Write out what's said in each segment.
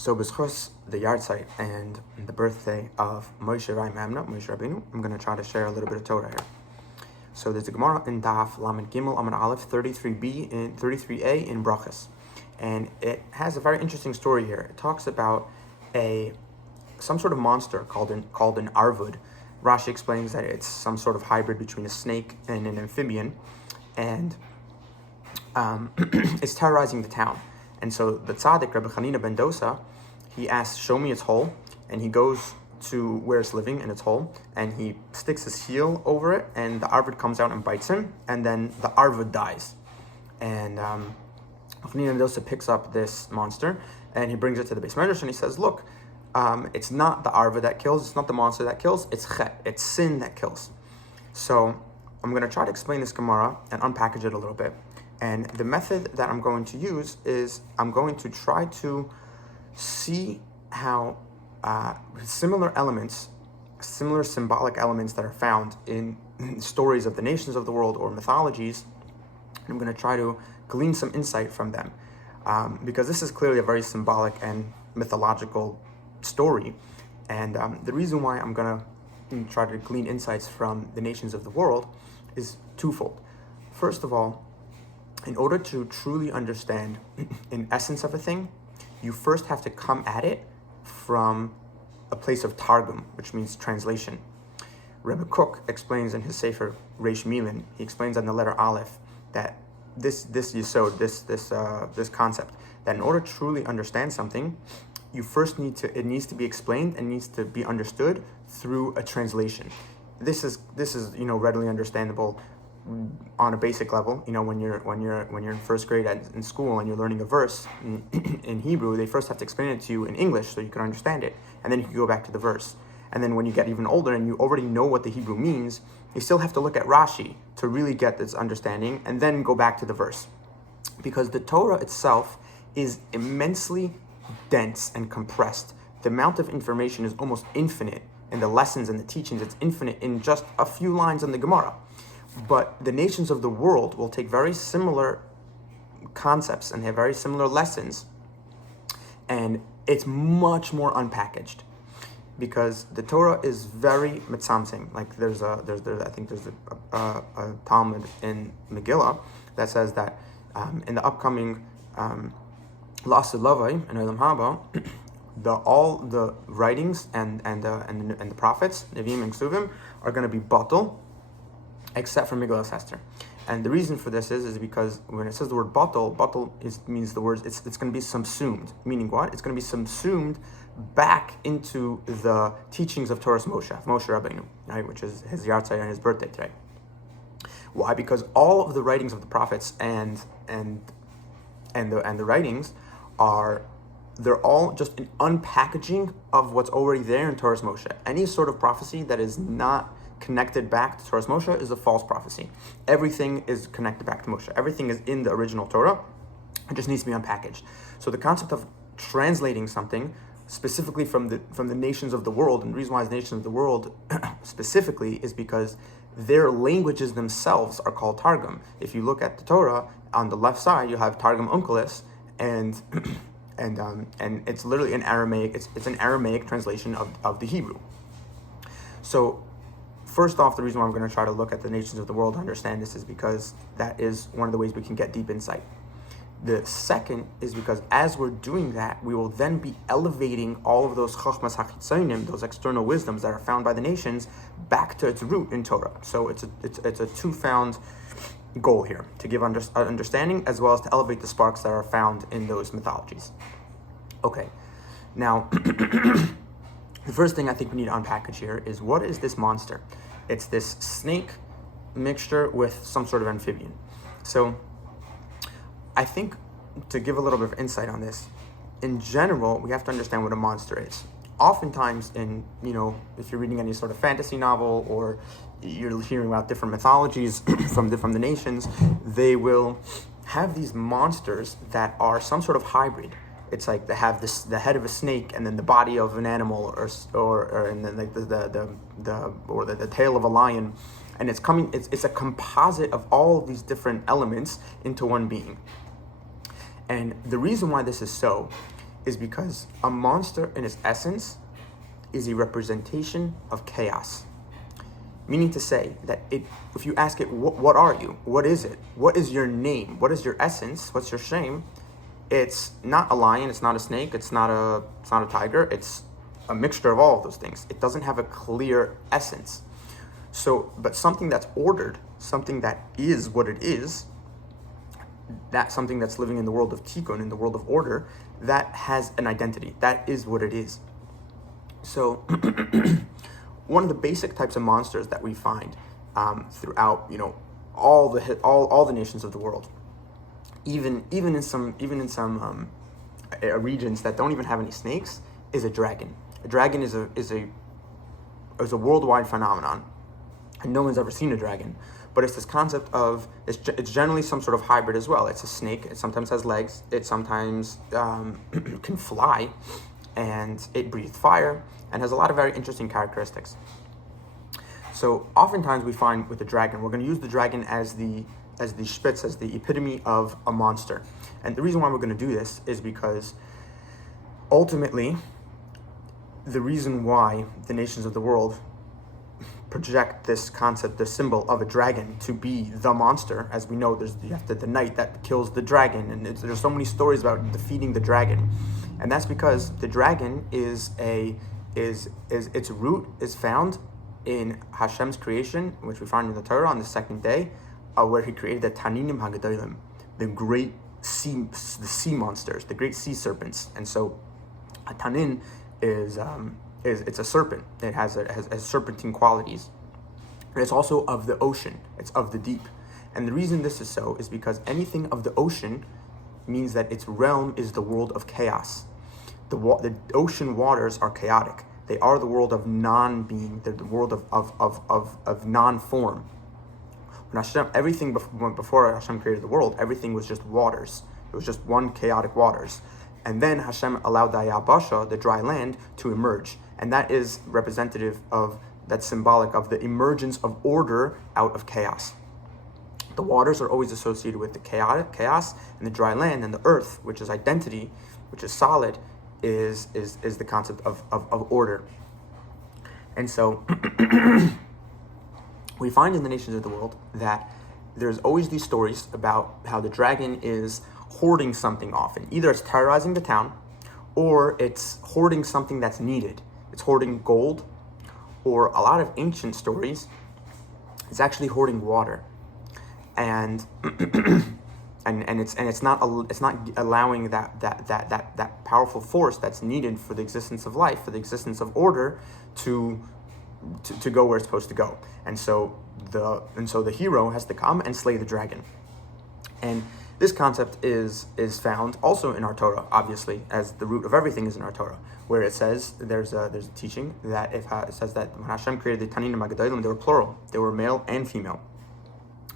So, b'schus the yahrzeit and the birthday of Moshe Rabbeinu, I'm going to try to share a little bit of Torah here. So, there's a Gemara in Daf Lamed Gimel Amud Aleph 33b and 33a in Brachas, and it has a very interesting story here. It talks about some sort of monster called an arvud. Rashi explains that it's some sort of hybrid between a snake and an amphibian, and it's terrorizing the town. And so the tzaddik, Rabbi Chanina ben Dosa, he asks, show me its hole, and he goes to where it's living in its hole, and he sticks his heel over it, and the arvud comes out and bites him, and then the arvud dies. And Chanina ben Dosa picks up this monster, and he brings it to the Beis Medrash, and he says, look, it's not the arvud that kills, it's not the monster that kills, it's chet, it's sin that kills. So I'm going to try to explain this Gemara and unpackage it a little bit. And the method that I'm going to use is I'm going to try to see how similar symbolic elements that are found in stories of the nations of the world or mythologies, I'm going to try to glean some insight from them. Because this is clearly a very symbolic and mythological story. And the reason why I'm going to try to glean insights from the nations of the world is twofold. First of all, in order to truly understand an essence of a thing, you first have to come at it from a place of targum, which means translation. Rebbe Kook explains in his Sefer Reish Milin, he explains on the letter Aleph that this concept, that in order to truly understand something, it needs to be explained and needs to be understood through a translation. This is readily understandable on a basic level. When you're in first grade in school and you're learning a verse in Hebrew, they first have to explain it to you in English so you can understand it, and then you can go back to the verse. And then when you get even older and you already know what the Hebrew means, you still have to look at Rashi to really get this understanding, and then go back to the verse, because the Torah itself is immensely dense and compressed. The amount of information is almost infinite in the lessons and the teachings. It's infinite in just a few lines in the Gemara. But the nations of the world will take very similar concepts and have very similar lessons, and it's much more unpackaged, because the Torah is very mitzamtzim. Like there's a Talmud in Megillah that says that in the upcoming Lasid Lavai and Olam Haba, all the writings and the prophets, Nevi'im and Ksuvim, are going to be batal, except for Megillah Esther. And the reason for this is because when it says the word batal means the words, it's going to be subsumed. Meaning what? It's going to be subsumed back into the teachings of Torah's Moshe Rabbeinu, right? Which is his yahrzeit and his birthday today. Why? Because all of the writings of the prophets and the writings they're all just an unpackaging of what's already there in Torah's Moshe. Any sort of prophecy that is not connected back to Torah's Moshe is a false prophecy. Everything is connected back to Moshe. Everything is in the original Torah. It just needs to be unpackaged. So the concept of translating something specifically from the nations of the world, and the reason why it's nations of the world specifically is because their languages themselves are called Targum. If you look at the Torah, on the left side you have Targum Onkelos, and it's literally an Aramaic. It's an Aramaic translation of the Hebrew. So first off, the reason why I'm going to try to look at the nations of the world to understand this is because that is one of the ways we can get deep insight. The second is because as we're doing that, we will then be elevating all of those chokhmas hachitzonim, those external wisdoms that are found by the nations, back to its root in Torah. So it's a two-found goal here, to give understanding as well as to elevate the sparks that are found in those mythologies. Okay, now the first thing I think we need to unpackage here is, what is this monster? It's this snake mixture with some sort of amphibian. So I think to give a little bit of insight on this, in general, we have to understand what a monster is. Oftentimes if you're reading any sort of fantasy novel or you're hearing about different mythologies from the nations, they will have these monsters that are some sort of hybrid. It's like they have the head of a snake and then the body of an animal, or and then like the tail of a lion, and it's a composite of all of these different elements into one being. And the reason why this is so is because a monster in its essence is a representation of chaos. Meaning to say that if you ask it, what are you? What is it? What is your name? What is your essence? What's your shame? It's not a lion. It's not a snake. It's not a tiger. It's a mixture of all of those things. It doesn't have a clear essence. So, but something that's ordered, something that is what it is, that's something that's living in the world of tikkun, in the world of order, that has an identity. That is what it is. So, one of the basic types of monsters that we find throughout, all the nations of the world, even in some regions that don't even have any snakes, is a dragon. A dragon is a worldwide phenomenon, and no one's ever seen a dragon. But it's this concept of it's generally some sort of hybrid as well. It's a snake. It sometimes has legs. It sometimes can fly, and it breathes fire and has a lot of very interesting characteristics. So oftentimes we find with the dragon, we're going to use the dragon as the spitz, as the epitome of a monster. And the reason why we're going to do this is because ultimately, the reason why the nations of the world project this concept, this symbol of a dragon to be the monster, as we know, you have the knight that kills the dragon, and there's so many stories about defeating the dragon, and that's because the dragon is its root is found in Hashem's creation, which we find in the Torah on the second day, where He created the Taninim Hagadolim, the great sea monsters, the great sea serpents, and so a tanin is it's a serpent. It has serpentine qualities. And it's also of the ocean. It's of the deep. And the reason this is so is because anything of the ocean means that its realm is the world of chaos. The ocean waters are chaotic. They are the world of non-being. They're the world of non-form. When everything before Hashem created the world, everything was just waters. It was just one chaotic waters. And then Hashem allowed the Yabasha, the dry land, to emerge. And that is representative of, that's symbolic of the emergence of order out of chaos. The waters are always associated with the chaos, and the dry land and the earth, which is identity, which is solid, is the concept of order. And so we find in the nations of the world that there's always these stories about how the dragon is hoarding something often. Either it's terrorizing the town, or it's hoarding something that's needed. It's hoarding gold, or a lot of ancient stories, it's actually hoarding water. And it's not allowing that powerful force that's needed for the existence of life, for the existence of order, to go where it's supposed to go. And so the hero has to come and slay the dragon. And this concept is found also in our Torah, obviously, as the root of everything is in our Torah, where it says there's a teaching that it says that when Hashem created the Taninim Hagadolim, they were plural, they were male and female,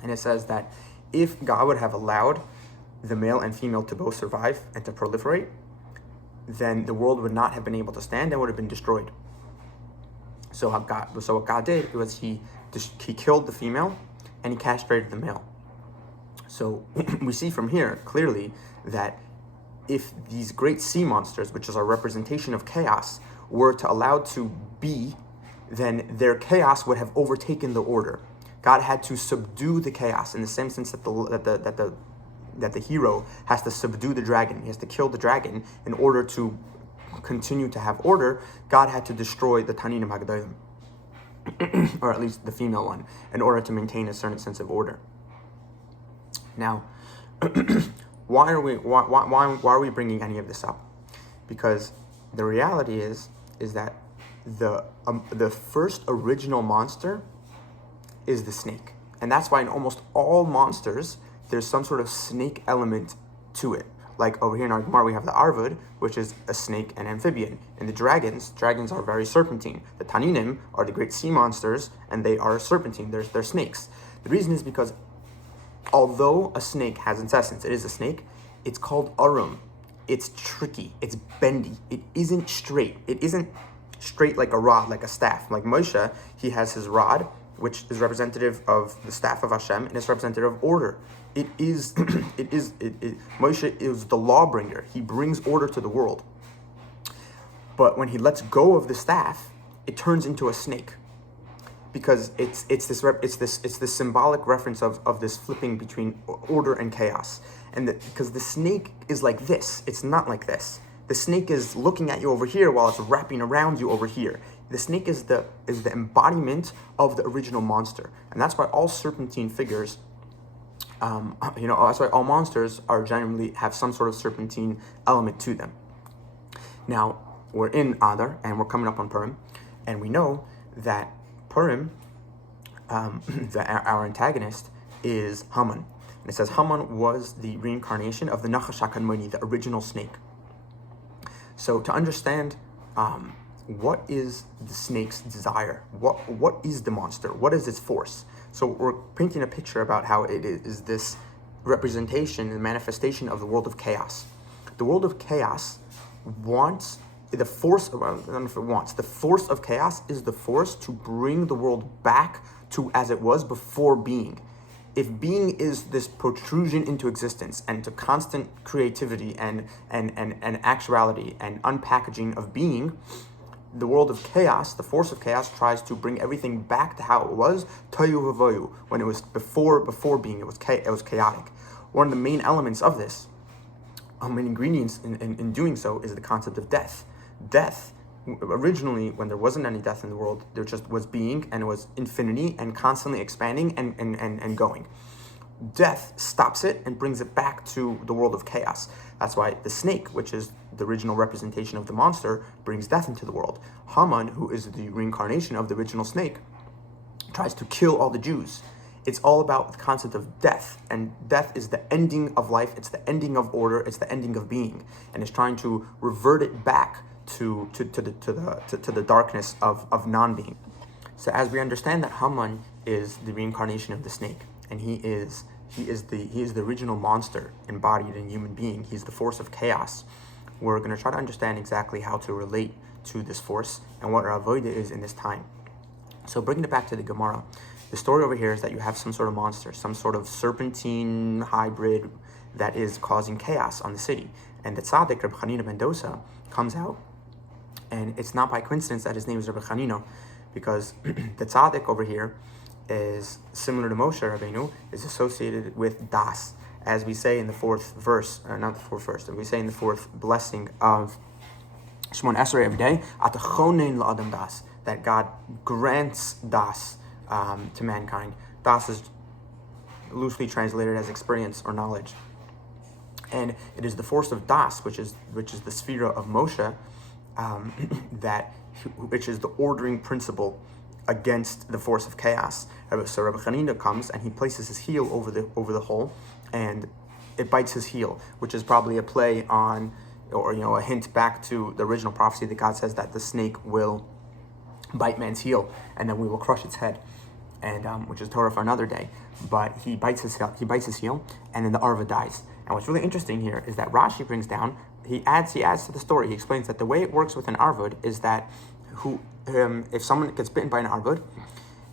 and it says that if God would have allowed the male and female to both survive and to proliferate, then the world would not have been able to stand and would have been destroyed. So what God did was he killed the female and he castrated the male. So we see from here clearly that if these great sea monsters, which is our representation of chaos, were to allowed to be, then their chaos would have overtaken the order. God had to subdue the chaos in the same sense that the hero has to subdue the dragon. He has to kill the dragon in order to continue to have order. God had to destroy the Taninim Hagadolim, or at least the female one, in order to maintain a certain sense of order. Now, why are we bringing any of this up? Because the reality is that the first original monster is the snake, and that's why in almost all monsters there's some sort of snake element to it. Like over here in our Gemara, we have the Arvud, which is a snake and amphibian. And the dragons are very serpentine. The Taninim are the great sea monsters, and they are serpentine. They're snakes. The reason is because although a snake has its essence, it is a snake, it's called arum. It's tricky. It's bendy. It isn't straight. It isn't straight like a rod, like a staff. Like Moshe, he has his rod, which is representative of the staff of Hashem, and it's representative of order. Moshe is the law bringer. He brings order to the world. But when he lets go of the staff, it turns into a snake, because it's this symbolic reference of this flipping between order and chaos. And because the snake is like this, it's not like this. The snake is looking at you over here while it's wrapping around you over here. The snake is the embodiment of the original monster, and that's why all serpentine figures, that's why all monsters are generally have some sort of serpentine element to them. Now we're in Adar and we're coming up on Purim, and we know that Purim, our antagonist is Haman, and it says Haman was the reincarnation of the Nachash HaKadmoni, the original snake. So to understand what is the snake's desire, what is the monster, what is its force? So we're painting a picture about how it is this representation and manifestation of the world of chaos. The world of chaos wants the force. I don't know if it wants. The force of chaos is the force to bring the world back to as it was before being. If being is this protrusion into existence and to constant creativity and actuality and unpackaging of being, the world of chaos, the force of chaos, tries to bring everything back to how it was, tohu vavohu, when it was before being. It was chaotic. One of the main elements of this, main ingredients in doing so, is the concept of death. Death, originally, when there wasn't any death in the world, there just was being, and it was infinity and constantly expanding and going. Death stops it and brings it back to the world of chaos. That's why the snake, which is the original representation of the monster, brings death into the world. Haman, who is the reincarnation of the original snake, tries to kill all the Jews. It's all about the concept of death, and death is the ending of life, it's the ending of order, it's the ending of being, and it's trying to revert it back to the darkness of non-being. So as we understand that Haman is the reincarnation of the snake, and he is the original monster embodied in human being, he's the force of chaos, we're going to try to understand exactly how to relate to this force and what our avodah is in this time. So bringing it back to the Gemara, the story over here is that you have some sort of monster, some sort of serpentine hybrid that is causing chaos on the city. And the tzaddik, Rabbi Chanina ben Dosa, comes out, and it's not by coincidence that his name is Rabbi Chanina, because the tzaddik over here is similar to Moshe Rabbeinu, is associated with das, as we say in the fourth verse, not the fourth verse, we say in the fourth blessing of Shemon Esrei every day, atachonein la'adam das, that God grants das to mankind. Das is loosely translated as experience or knowledge, and it is the force of das, which is the sphera of Moshe, which is the ordering principle against the force of chaos. So Rabbi Chanina comes and he places his heel over the hole, and it bites his heel, which is probably a play on, or a hint back to the original prophecy that God says that the snake will bite man's heel and then we will crush its head, and which is Torah for another day. But he bites his heel, and then the arva dies. And what's really interesting here is that Rashi brings down, he adds to the story. He explains that the way it works with an arvud is that if someone gets bitten by an arvud,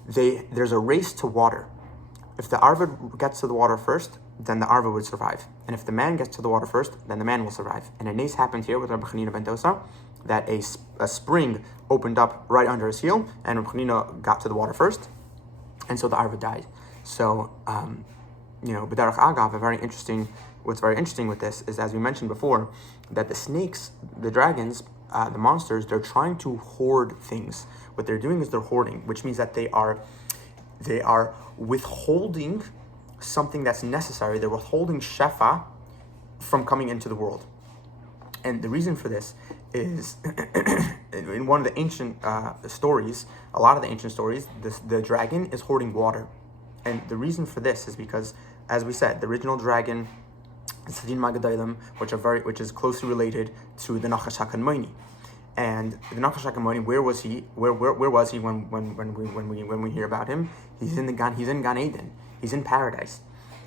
there's a race to water. If the arvud gets to the water first, then the arvud would survive. And if the man gets to the water first, then the man will survive. And a nace happened here with Rabbi Chanina ben Dosa, that a spring opened up right under his heel, and Rabbi Chanina got to the water first, and so the arvud died. So, B'derech Agav, what's very interesting with this is, as we mentioned before, that the snakes, the dragons, the monsters, they're trying to hoard things. What they're doing is they're hoarding, which means that they are withholding something that's necessary. They're withholding shefa from coming into the world. And the reason for this is, in one of the ancient stories, a lot of the ancient stories, the dragon is hoarding water. And the reason for this is because, as we said, the original dragon, Tzadin Magadalim, which is closely related to the Nachash HaKadmoni. And the Nachash HaKadmoni, where was he? Where was he when we hear about him? He's in Gan Eden. He's in paradise.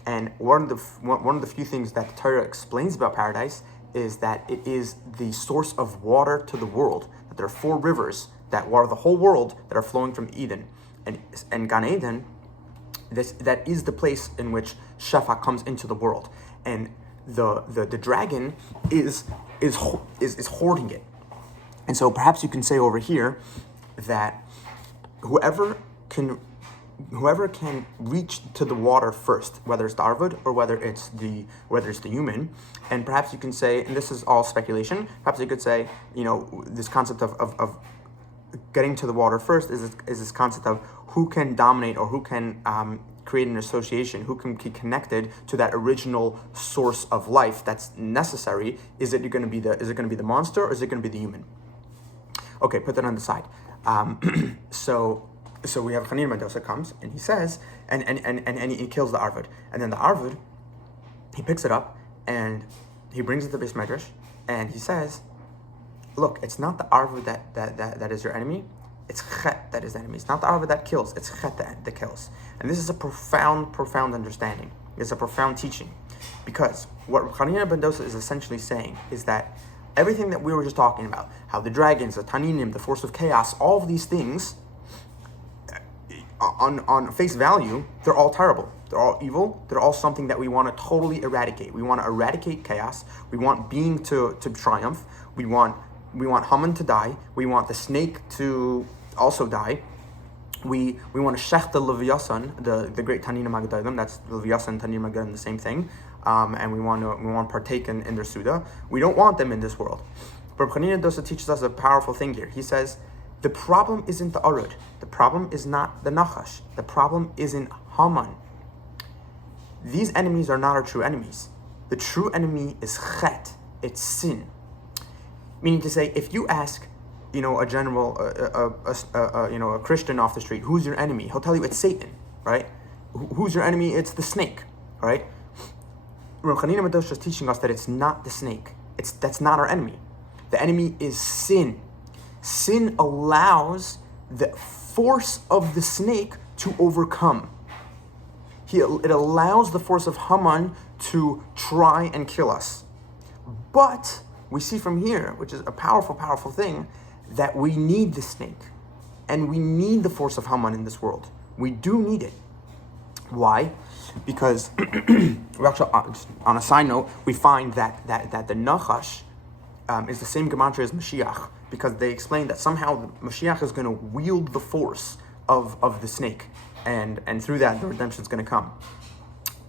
And one of the few things that the Torah explains about paradise is that it is the source of water to the world. That there are 4 rivers that water the whole world that are flowing from Eden, and Gan Eden, that is the place in which Shefa comes into the world, and the dragon is hoarding it. And so perhaps you can say over here that whoever can reach to the water first, whether it's the arvud or whether it's the human, and perhaps you can say, and this is all speculation, perhaps you could say, this concept of getting to the water first is this concept of who can dominate or who can create an association, who can be connected to that original source of life that's necessary. Is it going to be the monster, or is it going to be the human? Okay, put that on the side. So we have Chanina ben Dosa comes and he says, and he kills the arvud, and then the arvud, he picks it up and he brings it to the Beis Medrash, and he says, look, it's not the arvud that is your enemy, it's chet that is the enemy. It's not the arvud that kills, it's chet that kills. And this is a profound understanding. It's a profound teaching, because what Chanina ben Dosa is essentially saying is that everything that we were just talking about, how the dragons, the taninim, the force of chaos, all of these things, on face value, they're all terrible. They're all evil. They're all something that we want to totally eradicate. We want to eradicate chaos. We want being to triumph. We want Haman to die. We want the snake to also die. We want to shech the Leviathan, the great Tanina Magdalim. That's Leviathan, Tanina Magdalim, the same thing. And we want to partake in their Suda. We don't want them in this world. But Chanina Dosa teaches us a powerful thing here. He says, the problem isn't the Arud. The problem is not the Nachash. The problem isn't Haman. These enemies are not our true enemies. The true enemy is Chet. It's sin. Meaning to say, if you ask, a general, a Christian off the street, who's your enemy? He'll tell you it's Satan, right? Who's your enemy? It's the snake, right? Rav Chanina ben Dosa is teaching us that it's not the snake. That's not our enemy. The enemy is sin. Sin allows the force of the snake to overcome. It allows the force of Haman to try and kill us. But we see from here, which is a powerful thing, that we need the snake. And we need the force of Haman in this world. We do need it. Why? Because, we actually, on a side note, we find that the Nachash is the same gematria as Mashiach, because they explain that somehow the Mashiach is going to wield the force of the snake, and through that the redemption is going to come.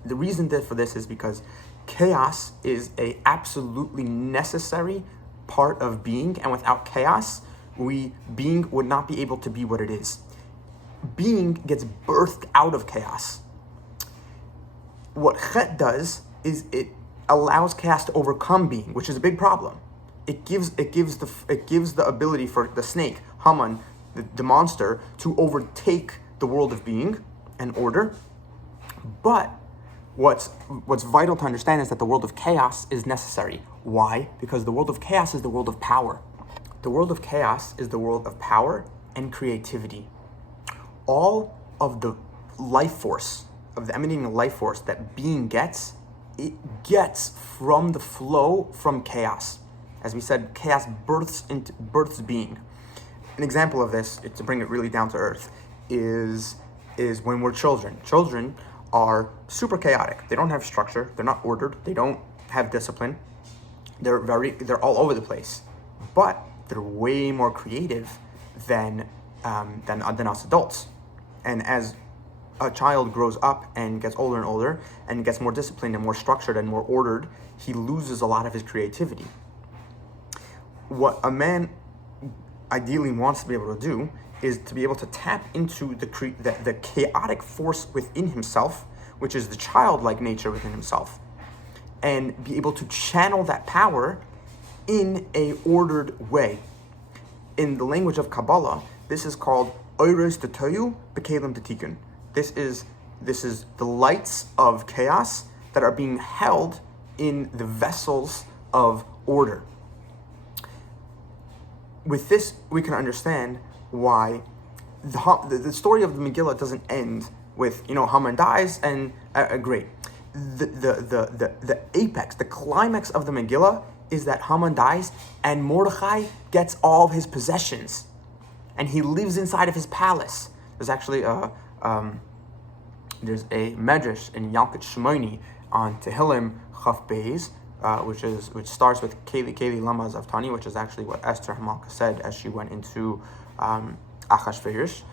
The reason for this is because chaos is a absolutely necessary part of being, and without chaos, being would not be able to be what it is. Being gets birthed out of chaos. What Chet does is it allows chaos to overcome being, which is a big problem. It gives the ability for the snake, Haman, the monster, to overtake the world of being and order. But what's vital to understand is that the world of chaos is necessary. Why? Because the world of chaos is the world of power. The world of chaos is the world of power and creativity. All of the life force, of the emanating life force that being gets, it gets from the flow from chaos. As we said, chaos births being. An example of this, to bring it really down to earth, is when we're children. Children are super chaotic. They don't have structure. They're not ordered. They don't have discipline. They're all over the place. But they're way more creative than us adults. And as a child grows up and gets older and older and gets more disciplined and more structured and more ordered, he loses a lot of his creativity. What a man ideally wants to be able to do is to be able to tap into the chaotic force within himself, which is the childlike nature within himself, and be able to channel that power in a ordered way. In the language of Kabbalah, this is called Oiros Detoyu Bekelim Detikun. This is the lights of chaos that are being held in the vessels of order. With this, we can understand why the story of the Megillah doesn't end with Haman dies and great. The apex, the climax of the Megillah is that Haman dies and Mordechai gets all of his possessions, and he lives inside of his palace. There's actually there's a medrash in Yalkut Shimoni on Tehillim Chaf Beis, which starts with Keli Lama Zavtani, which is actually what Esther Hamalka said as she went into Achashverosh,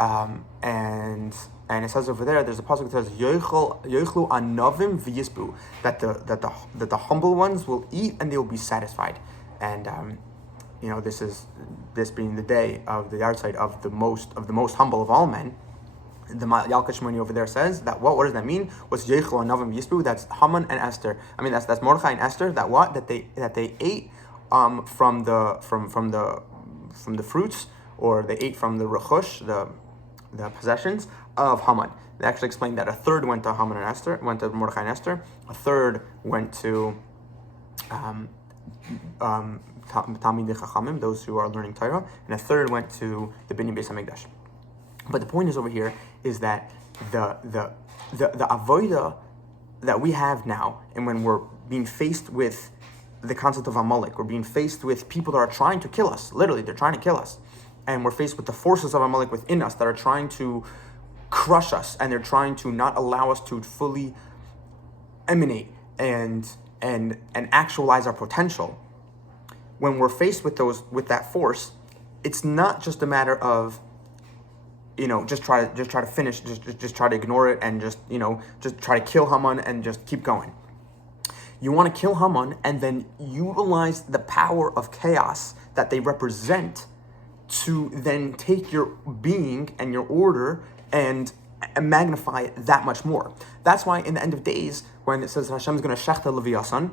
and it says over there, there's a pasuk that says Yochlu Anavim V'Yisbu, that the humble ones will eat and they will be satisfied, and this being the day of the yahrzeit of the most humble of all men. The Yalkut Shimoni over there says that what does that mean? What's Yechlu Anavim Yisbu? That's Haman and Esther. I mean that's Mordechai and Esther. That they ate from the fruits, or they ate from the rechush, the possessions of Haman. They actually explained that a third went to Haman and Esther, went to Mordechai and Esther. A third went to Talmidei Chachamim, those who are learning Torah, and a third went to the Binyan Beis Hamikdash. But the point is over here is that the avodah that we have now, and when we're being faced with the concept of Amalek, we're being faced with people that are trying to kill us. Literally, they're trying to kill us, and we're faced with the forces of Amalek within us that are trying to crush us, and they're trying to not allow us to fully emanate and actualize our potential. When we're faced with that force, it's not just a matter of just try to finish, just try to ignore it, and just try to kill Haman and just keep going. You want to kill Haman and then utilize the power of chaos that they represent to then take your being and your order and magnify it that much more. That's why in the end of days, when it says Hashem is going to shechta Leviathan,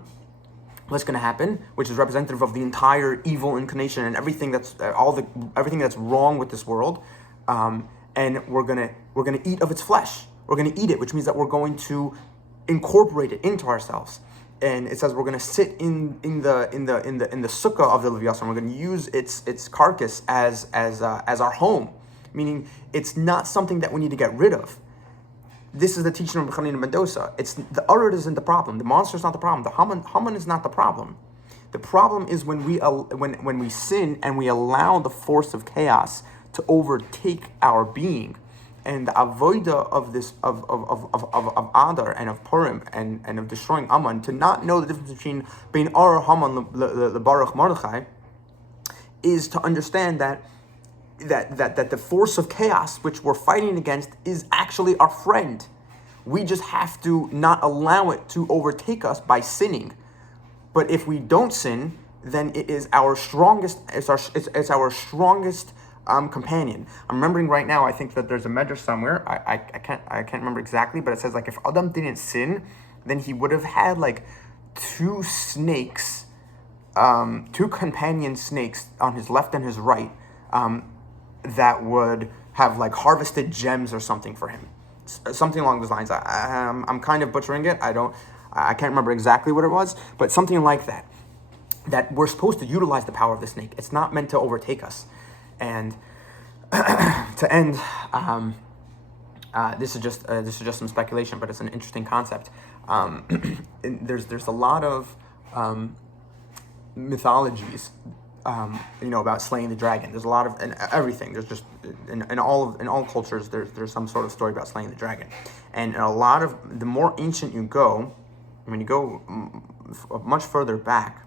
what's going to happen, which is representative of the entire evil incarnation and everything that's everything that's wrong with this world. And we're gonna eat of its flesh. We're gonna eat it, which means that we're going to incorporate it into ourselves. And it says we're gonna sit in the sukkah of the Leviathan. We're gonna use its carcass as our home, meaning it's not something that we need to get rid of. This is the teaching of B'chanin and Mendoza. It's the Urud isn't the problem. The monster is not the problem. The Haman is not the problem. The problem is when we sin and we allow the force of chaos to overtake our being, and the avodah of this of Adar and of Purim and of destroying Aman, to not know the difference between bein Ar Haman the Baruch Mordechai, is to understand that the force of chaos which we're fighting against is actually our friend. We just have to not allow it to overtake us by sinning. But if we don't sin, then it is our strongest. It's our strongest companion. I'm remembering right now. I think that there's a medrash somewhere. I can't remember exactly, but it says like if Adam didn't sin, then he would have had like two snakes, two companion snakes on his left and his right, that would have like harvested gems or something for him, something along those lines. I'm kind of butchering it. I can't remember exactly what it was, but something like that. That we're supposed to utilize the power of the snake. It's not meant to overtake us. And to end, this is just some speculation, but it's an interesting concept. There's a lot of mythologies, about slaying the dragon. There's a lot of everything. There's just in all cultures there's some sort of story about slaying the dragon, and a lot of the more ancient you go, when you go much further back,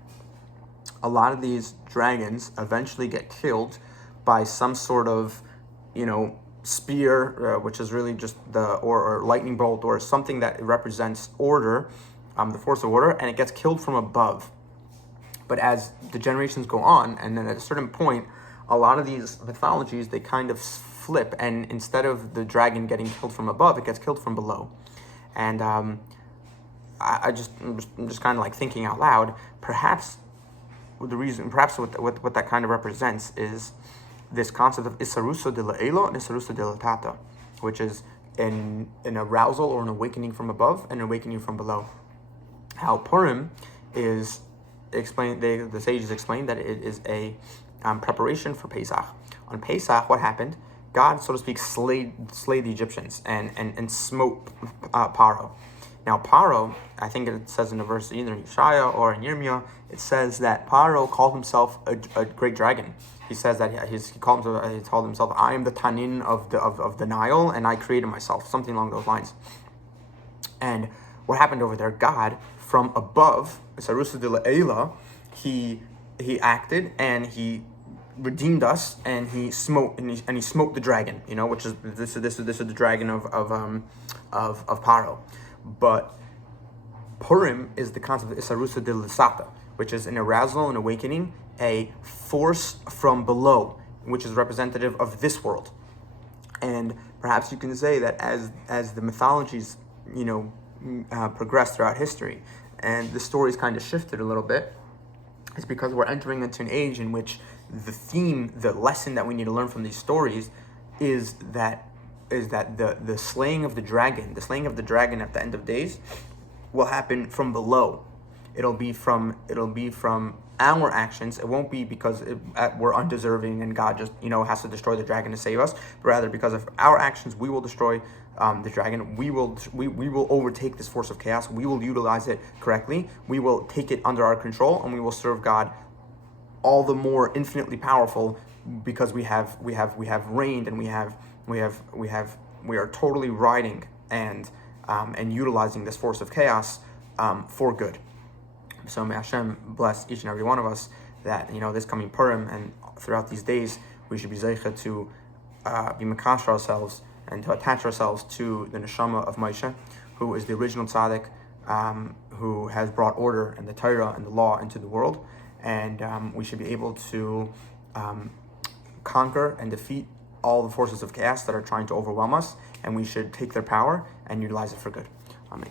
a lot of these dragons eventually get killed by some sort of, spear, which is really just or lightning bolt or something that represents order, the force of order, and it gets killed from above. But as the generations go on, and then at a certain point, a lot of these mythologies, they kind of flip, and instead of the dragon getting killed from above, it gets killed from below. And I'm just kind of like thinking out loud, perhaps what that kind of represents is this concept of Isarusa de La'elo and Isarusa de Latata, which is an arousal or an awakening from above and an awakening from below. How Purim is explained, the sages explain that it is a preparation for Pesach. On Pesach, what happened? God, so to speak, slayed the Egyptians and smote Paro. Now, Paro, I think it says in a verse either in Yeshaya or in Yirmiyah, it says that Paro called himself a great dragon. He says that he told himself, I am the Tanin of the Nile, and I created myself, something along those lines. And what happened over there? God, from above, Sarusa de Le'ela, he acted and he redeemed us, and he smote the dragon, which is this is the dragon of Paro. But Purim is the concept of Isarusa de Lisata, which is an arousal, an awakening, a force from below, which is representative of this world. And perhaps you can say that as the mythologies, progress throughout history, and the stories kind of shifted a little bit, it's because we're entering into an age in which the lesson that we need to learn from these stories is that the slaying of the dragon at the end of days will happen from below. It'll be from our actions. It won't be because we're undeserving and God just has to destroy the dragon to save us, but rather because of our actions we will destroy the dragon. We will overtake this force of chaos. We will utilize it correctly. We will take it under our control, and we will serve God all the more infinitely powerful because we have reigned, and we are totally riding and utilizing this force of chaos for good. So may Hashem bless each and every one of us that this coming Purim and throughout these days we should be zeicha to be makash ourselves and to attach ourselves to the neshama of Moshe, who is the original tzaddik, who has brought order and the Torah and the law into the world, and we should be able to conquer and defeat all the forces of chaos that are trying to overwhelm us, and we should take their power and utilize it for good. Amen.